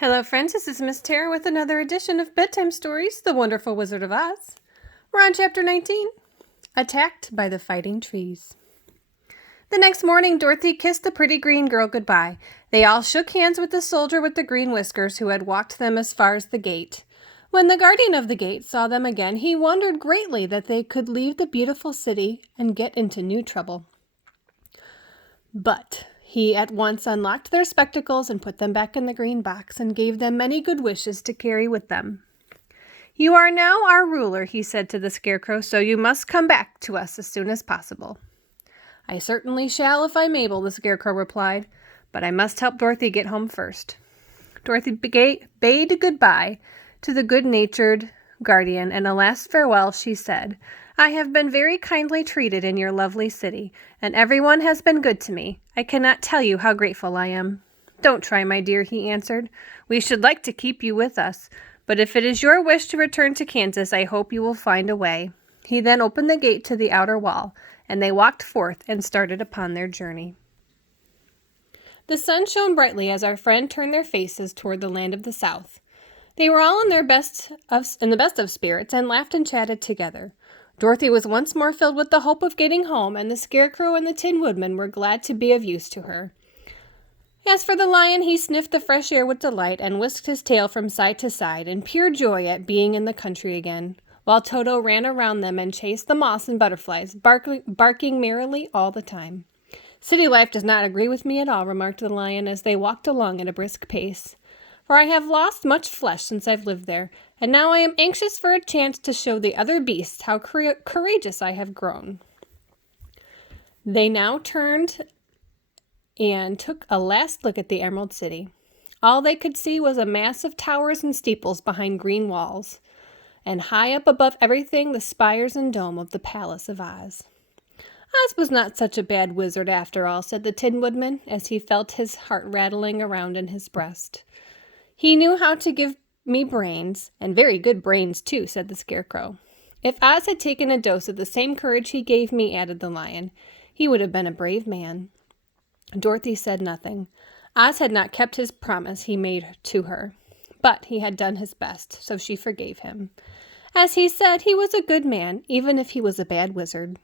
Hello friends, this is Miss Tara with another edition of Bedtime Stories, The Wonderful Wizard of Oz. We're on Chapter 19, Attacked by the Fighting Trees. The next morning, Dorothy kissed the pretty green girl goodbye. They all shook hands with the soldier with the green whiskers who had walked them as far as the gate. When the guardian of the gate saw them again, he wondered greatly that they could leave the beautiful city and get into new trouble. But he at once unlocked their spectacles and put them back in the green box and gave them many good wishes to carry with them. "You are now our ruler," he said to the Scarecrow, "so you must come back to us as soon as possible." "I certainly shall if I'm able," the Scarecrow replied, "but I must help Dorothy get home first." Dorothy bade goodbye to the good-natured guardian, and a last farewell she said, "I have been very kindly treated in your lovely city, and everyone has been good to me. I cannot tell you how grateful I am." "Don't try, my dear," he answered. "We should like to keep you with us, but if it is your wish to return to Kansas, I hope you will find a way." He then opened the gate to the outer wall, and they walked forth and started upon their journey. The sun shone brightly as our friend turned their faces toward the land of the South. They were all in the best of spirits and laughed and chatted together. Dorothy was once more filled with the hope of getting home, and the Scarecrow and the Tin Woodman were glad to be of use to her. As for the lion, he sniffed the fresh air with delight and whisked his tail from side to side in pure joy at being in the country again, while Toto ran around them and chased the moths and butterflies, barking merrily all the time. "City life does not agree with me at all," remarked the lion as they walked along at a brisk pace, "for I have lost much flesh since I've lived there, and now I am anxious for a chance to show the other beasts how courageous I have grown." They now turned and took a last look at the Emerald City. All they could see was a mass of towers and steeples behind green walls, and high up above everything the spires and dome of the Palace of Oz. "Oz was not such a bad wizard after all," said the Tin Woodman, as he felt his heart rattling around in his breast. "He knew how to give me brains, and very good brains, too," said the Scarecrow. "If Oz had taken a dose of the same courage he gave me," added the lion, "he would have been a brave man." Dorothy said nothing. Oz had not kept his promise he made to her, but he had done his best, so she forgave him. As he said, he was a good man, even if he was a bad wizard.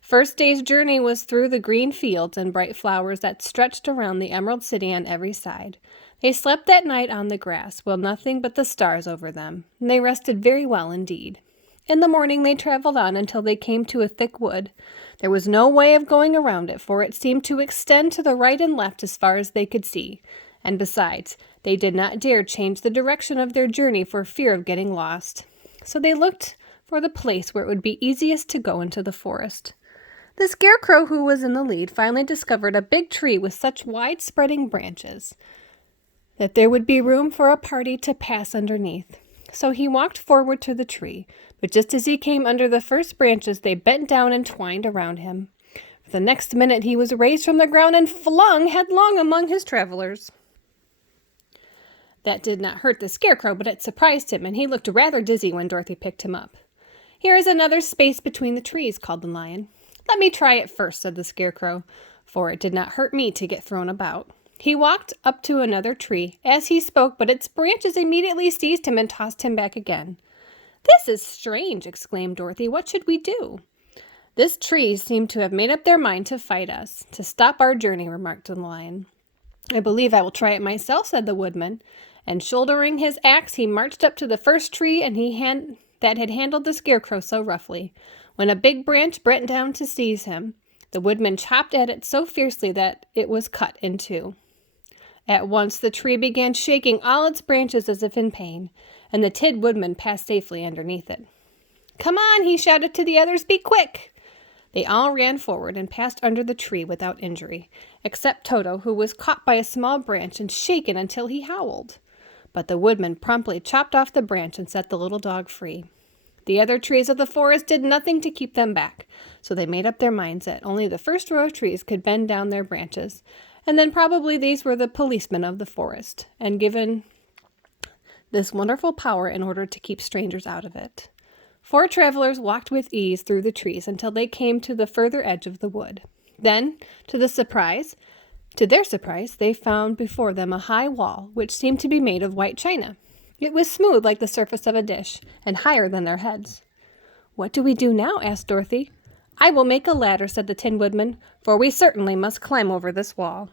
First day's journey was through the green fields and bright flowers that stretched around the Emerald City on every side. They slept that night on the grass, with nothing but the stars over them, and they rested very well indeed. In the morning they traveled on until they came to a thick wood. There was no way of going around it, for it seemed to extend to the right and left as far as they could see, and besides, they did not dare change the direction of their journey for fear of getting lost. So they looked for the place where it would be easiest to go into the forest. The Scarecrow, who was in the lead, finally discovered a big tree with such wide-spreading branches that there would be room for a party to pass underneath. So he walked forward to the tree, but just as he came under the first branches, they bent down and twined around him. For the next minute he was raised from the ground and flung headlong among his travelers. That did not hurt the Scarecrow, but it surprised him, and he looked rather dizzy when Dorothy picked him up. "Here is another space between the trees," called the lion. "Let me try it first," said the Scarecrow, "for it did not hurt me to get thrown about." He walked up to another tree as he spoke, but its branches immediately seized him and tossed him back again. "This is strange," exclaimed Dorothy. "What should we do?" "This tree seemed to have made up their mind to fight us, to stop our journey," remarked the lion. "I believe I will try it myself," said the woodman, and shouldering his axe, he marched up to the first tree that had handled the Scarecrow so roughly. When a big branch bent down to seize him, the woodman chopped at it so fiercely that it was cut in two. At once the tree began shaking all its branches as if in pain, and the Tin Woodman passed safely underneath it. "Come on," he shouted to the others, "be quick!" They all ran forward and passed under the tree without injury, except Toto, who was caught by a small branch and shaken until he howled. But the woodman promptly chopped off the branch and set the little dog free. The other trees of the forest did nothing to keep them back, so they made up their minds that only the first row of trees could bend down their branches, and then probably these were the policemen of the forest, and given this wonderful power in order to keep strangers out of it. 4 travelers walked with ease through the trees until they came to the further edge of the wood. Then, to the surprise, To their surprise, they found before them a high wall, which seemed to be made of white china. It was smooth like the surface of a dish, and higher than their heads. "What do we do now?" asked Dorothy. "I will make a ladder," said the Tin Woodman, "for we certainly must climb over this wall."